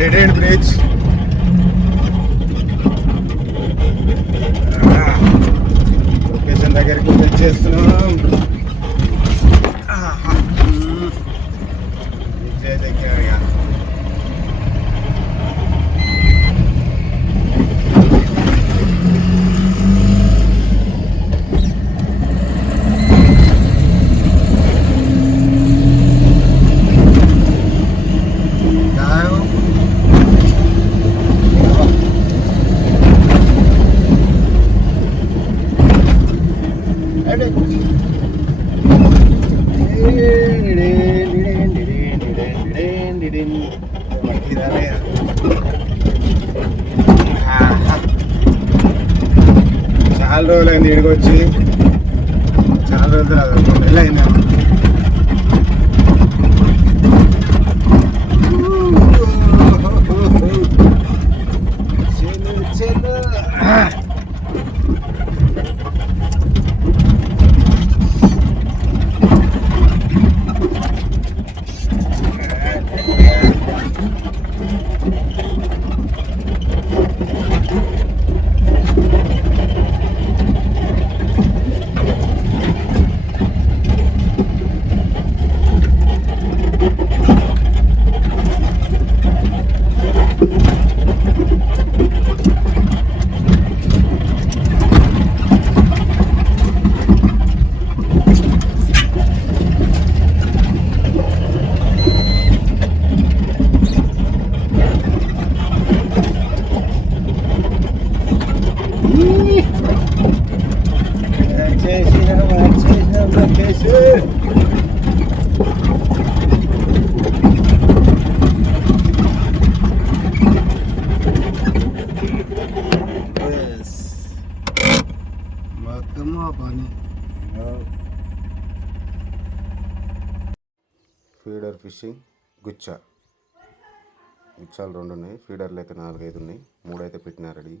Dead end bridge. Location దగ్గరికి వచ్చేస్తున్నాం. విజయ్ దగ్గర చాలా రోజులైంది ఇడికి వచ్చి. చాలా రోజులు రాదు, 2 నెలలు అయింది. ఫీడర్ ఫిషింగ్ గుచ్చాలు 2 ఉన్నాయి. ఫీడర్లు అయితే 4-5 ఉన్నాయి. 3 అయితే పెట్టినా రెడీ.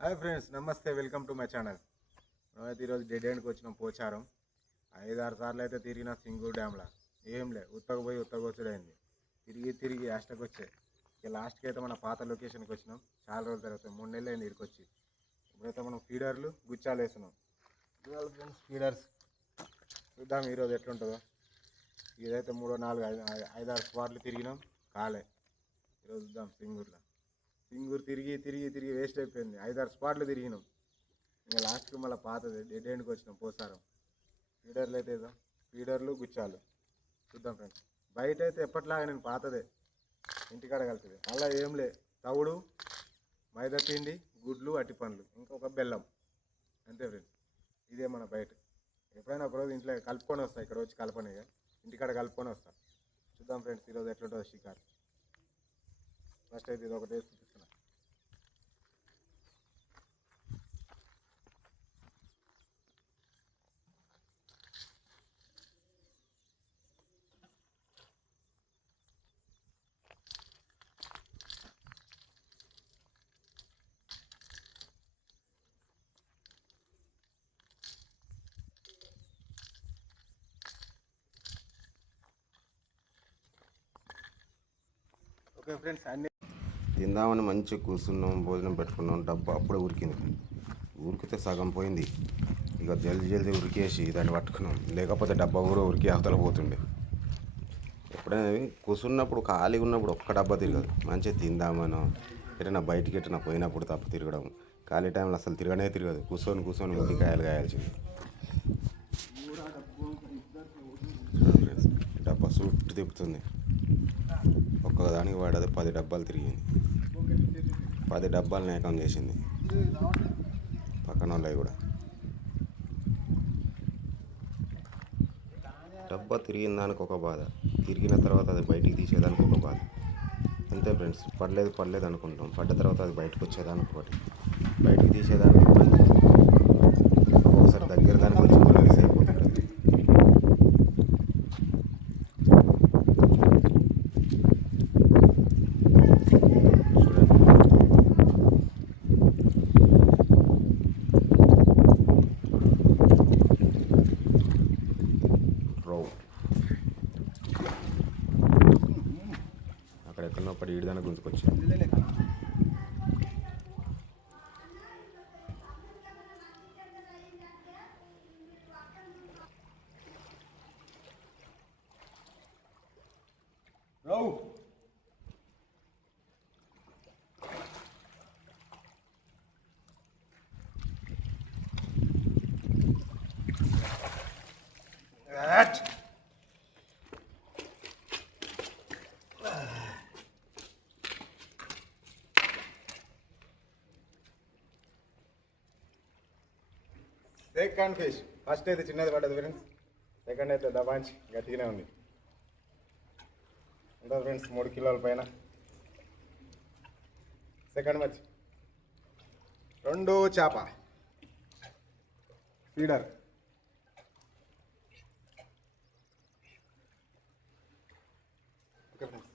హాయ్ ఫ్రెండ్స్, నమస్తే, వెల్కమ్ టు మై ఛానల్. మేమైతే ఈరోజు డెడ్ ఎండ్కి వచ్చినాం. పోచారం 5-6 సార్లు అయితే తిరిగిన సింగూరు డ్యామ్లో. ఏం లే, ఉత్తగపోయి ఉత్తగొచ్చుడైంది. తిరిగి లాస్ట్కి వచ్చాయి. ఇక లాస్ట్కి అయితే మన పాత లొకేషన్కి వచ్చినాం. చాలా రోజుల తర్వాత 3 నెలలు అయింది ఇక్కడికి వచ్చి. ఇప్పుడైతే మనం ఫీడర్లు గుచ్చాలు వేస్తున్నాం. ఫ్రెండ్స్, ఫీడర్స్ చూద్దాం ఈరోజు ఎట్లుంటుందో. ఇదైతే 3-4-5-6 స్పాట్లు తిరిగినాం, కాలే. ఈరోజు చూద్దాం. సింగూరు తిరిగి వేస్ట్ అయిపోయింది. 5-6 స్పాట్లు తిరిగినాం. ఇంకా లాస్ట్కి మళ్ళీ పాతది డెడ్ ఎండ్కి వచ్చినాం. పోసారం ఫీడర్లు అయితే ఫీడర్లు గుచ్చాలు చూద్దాం ఫ్రెండ్స్. బయట అయితే ఎప్పటిలాగా నేను పాతదే ఇంటికాడ కలుతుంది. అలా ఏం లే, తవుడు, మైదా పిండి, గుడ్లు, అట్టిపండ్లు, ఇంకొక బెల్లం, అంతే ఫ్రెండ్స్. ఇదే మన బయట. ఎప్పుడైనా ఒకరోజు ఇంట్లో కలుపుకొని వస్తా. ఇక్కడ వచ్చి కలపనే, ఇంటికాడ కలుపుకొని వస్తా. చూద్దాం ఫ్రెండ్స్ ఈరోజు ఎట్లుంటుందో షికారు. ఫస్ట్ అయితే ఇది ఒకటి వేసి చూపిస్తున్నా. ఓకే ఫ్రెండ్స్, అన్నీ తిందామని మంచిగా కూర్చున్నాం, భోజనం పెట్టుకున్నాం. డబ్బా అప్పుడే ఉరికింది. ఉరికితే సగం పోయింది. ఇక జల్దీ ఉరికేసి దాన్ని పట్టుకున్నాం. లేకపోతే డబ్బా కూడా ఉరికి అవతల పోతుండే. ఎప్పుడైనా కూర్చున్నప్పుడు ఖాళీగా ఉన్నప్పుడు ఒక్క డబ్బా తిరగదు. మంచిగా తిందామనో ఎటైనా బయటికి ఎటైనా పోయినప్పుడు తప్ప తిరగడం. ఖాళీ టైంలో అసలు తిరగదు. కూర్చొని ముద్దికాయలు కాయాల్సింది. డబ్బా చుట్టూ తిప్పుతుంది. ఒక్కదానికి వాడది 10 డబ్బాలు తిరిగింది. 10 డబ్బాలు నేకం చేసింది పక్కన వాళ్ళవి కూడా. డబ్బా తిరిగిన దానికి ఒక బాధ, తిరిగిన తర్వాత అది బయటికి తీసేదానికి ఒక బాధ. అంతే ఫ్రెండ్స్. పడలేదు అనుకుంటాం. పడ్డ తర్వాత అది బయటకు వచ్చేదానికి ఒకటి, బయటికి తీసేదానికి ఇబ్బంది. ఒకసారి దగ్గర దానికి వచ్చి కూడా మిస్ అయిపోతుంటుంది. మళ్ళీ గుంజుకొచ్చి రావు సెకండ్ ఫిష్. ఫస్ట్ అయితే చిన్నది పడ్డది ఫ్రెండ్స్, సెకండ్ అయితే దబాంచి గట్టిగానే ఉంది. ఉంటుంది ఫ్రెండ్స్ 3 కిలోల పైన. సెకండ్ మచ్చి 2 చేప ఫీడర్. ఓకే ఫ్రెండ్స్,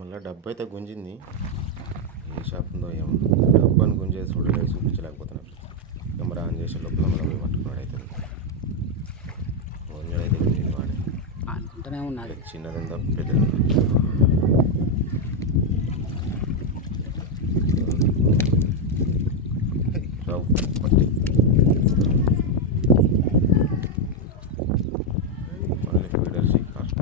మళ్ళీ డబ్బు అయితే గుంజింది. ఏ షాప్ ఉందో ఏమో, డబ్బాని గుంజేసి చూపించలేకపోతున్నాను. కెమెరా ఆన్ చేసే లోపల మళ్ళీ పోయి పట్టుకున్నాడు. అయితే గుంజడైతే గుంజింది వాడే అనుకుంటూనే ఉన్నాడు. చిన్నదంతా పెద్దది. రావు పట్టి మళ్ళీ ఫీడర్ చిక్కారు.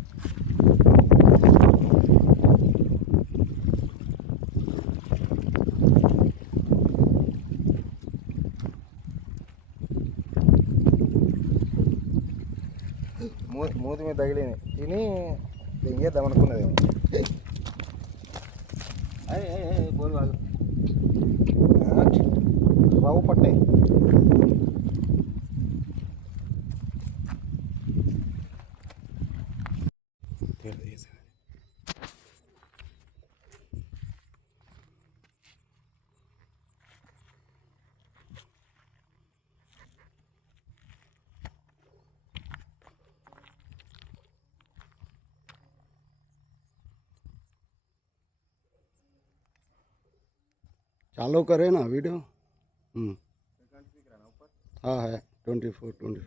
మూతి మీద తగిలింది, తిని దెంగేద్దాం అనుకున్నది. బోలు వాళ్ళు రావు పట్టాయి. चालू करे ना वीडियो। हाँ है 24 25।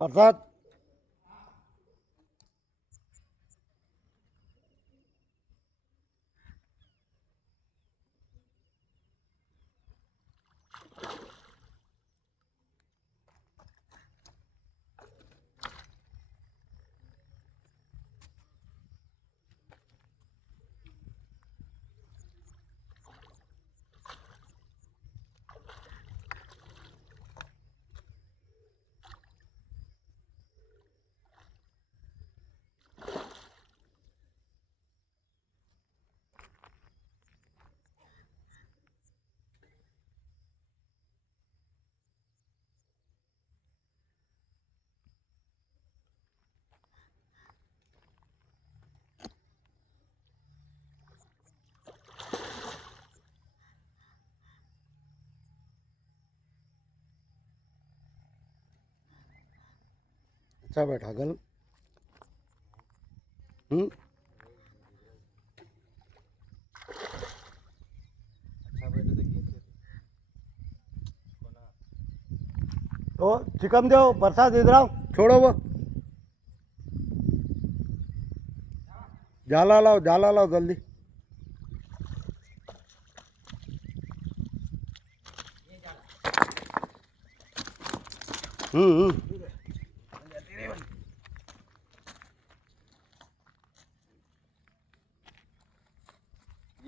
प्रसाद अच्छा बैठा गल। तो चिकन दो प्रसाद इधर आओ, छोड़ो वो जाला लाओ जल्दी।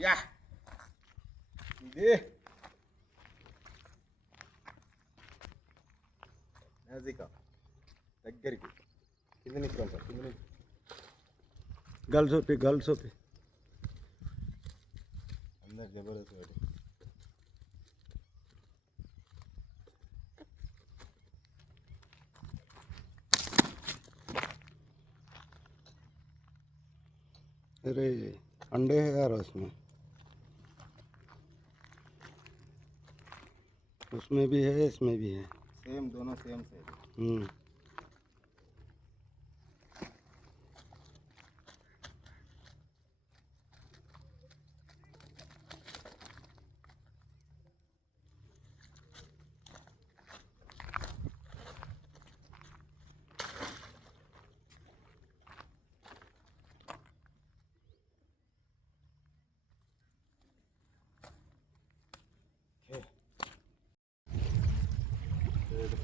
యా ఇది నజీకా దగ్గరికి కింద నుంచి కొంచెం కింద నుంచి గర్ల్స్ ఓపి అందరు జబర్దస్త్ పెట్టి अरे अंडे है यार उसमें भी है इसमें भी है। सेम दोनों सेम साइज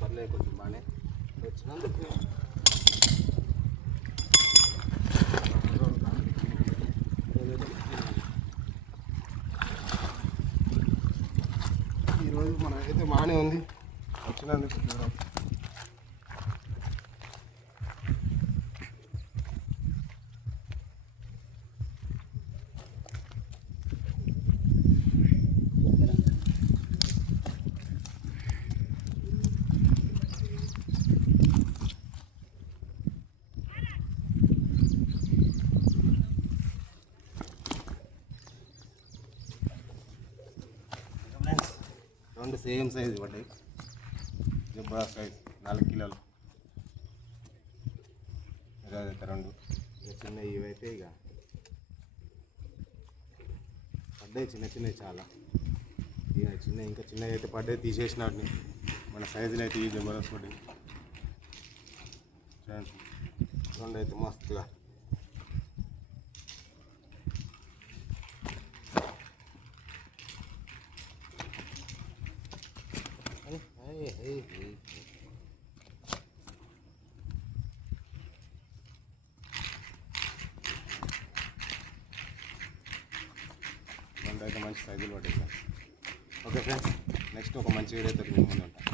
పర్లేదు కొంచెం బాగానే వచ్చినందుకు ఈరోజు మనకైతే బాగానే ఉంది వచ్చినందుకు దూరం రెండు సేమ్ సైజు పడ్డాయి జబర్దస్త్ సైజ్ 4 కిలోలు ఇదైతే రెండు ఇక చిన్న ఇవైతే ఇక పడ్డాయి చిన్న చిన్నవి చాలా ఇక చిన్న ఇంకా చిన్నవి అయితే పడ్డాయి తీసేసిన వాటిని మన సైజులు అయితే ఈ జబర్దస్త్ పడ్డాయి చూడండి రెండు అయితే మస్తుగా రెండు అయితే మంచి సైజులు పడ్డాయి సార్ ఓకే ఫ్రెండ్స్ నెక్స్ట్ ఒక మంచి వీడియోతో మీ ముందు ఉంటాను